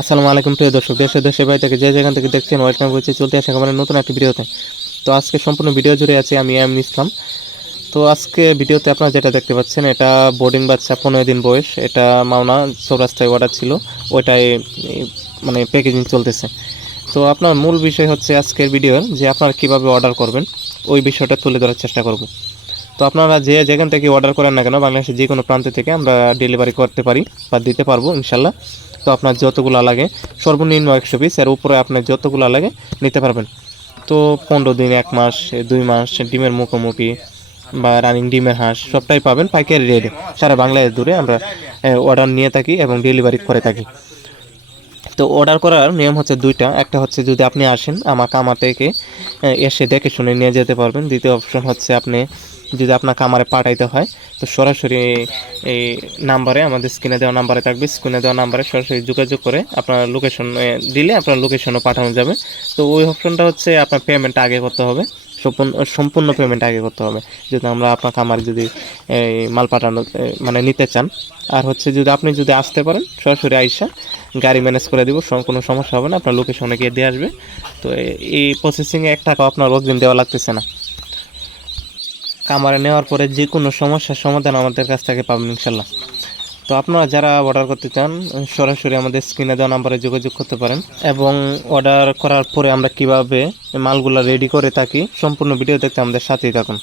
আসসালামু আলাইকুম প্রিয় দর্শক, দেশে বাইরে থেকে যে যেখান থেকে দেখছেন ওয়েলকাম করছি চলতে আসা আমাদের নতুন একটি ভিডিওতে। তো আজকে সম্পূর্ণ ভিডিও জুড়ে আছে আমি এম ইসলাম। তো আজকে ভিডিওতে আপনারা যেটা দেখতে পাচ্ছেন এটা বোর্ডিং বাচ্চা 15 দিন বয়স, এটা মাওনা চৌরাস্তায় অর্ডার ছিল, ওইটাই মানে প্যাকেজিং চলতেছে। তো আপনার মূল বিষয় হচ্ছে আজকের ভিডিওর যে আপনারা কিভাবে অর্ডার করবেন ওই বিষয়টা তুলে ধরার চেষ্টা করব। তো আপনারা যে যেখান থেকে অর্ডার করেন না কেন বাংলাদেশের যে কোনো প্রান্ত থেকে আমরা ডেলিভারি করতে পারি বা দিতে পারবো ইনশাল্লাহ। তো আপনার যতগুলো লাগে সর্বনিম্ন 100 পিস, এর উপরে আপনার যতগুলো লাগে নিতে পারবেন। তো 15 দিন, 1 মাস, 2 মাস ডিমের মুখোমুখি বা রানিং ডিমের হাঁস সবটাই পাবেন পাইকারি রেটে। সারা বাংলাদেশ দূরে আমরা অর্ডার নিয়ে থাকি এবং ডেলিভারি করে থাকি। তো অর্ডার করার নিয়ম হচ্ছে দুইটা, একটা হচ্ছে যদি আপনি আসেন আমার খামার থেকে এসে দেখে শুনে নিয়ে যেতে পারবেন। দ্বিতীয় অপশন হচ্ছে আপনি যদি আপনার খামারে পাঠাইতে হয় তো সরাসরি এই নাম্বারে, আমাদের স্ক্রিনে দেওয়া নাম্বারে থাকবে, স্ক্রিনে দেওয়া নাম্বারে সরাসরি যোগাযোগ করে আপনার লোকেশন দিলে আপনার লোকেশনও পাঠানো যাবে। তো ওই অপশনটা হচ্ছে আপনার পেমেন্টটা আগে করতে হবে, সম্পূর্ণ পেমেন্ট আগে করতে হবে যদি আমরা আপনার খামারে যদি এই মাল পাঠানো মানে নিতে চান। আর হচ্ছে যদি আপনি যদি আসতে পারেন সরাসরি আইসা গাড়ি ম্যানেজ করে দিব, কোনো সমস্যা হবে না, আপনার লোকেশনে গিয়ে দিয়ে আসবে। তো এই প্রসেসিংয়ে 1 টাকাও আপনার অগ্রিম দেওয়া লাগতেছে না। খামারে নেওয়ার পরে যে কোনো সমস্যার সমাধান আমাদের কাছ থেকে পাবেন ইনশাল্লাহ। তো আপনারা যারা অর্ডার করতে চান সরাসরি আমাদের স্ক্রিনে দেওয়া নাম্বারে যোগাযোগ করতে পারেন। এবং অর্ডার করার পরে আমরা কিভাবে মালগুলো রেডি করে থাকি সম্পূর্ণ ভিডিও দেখতে আমাদের সাথেই থাকুন।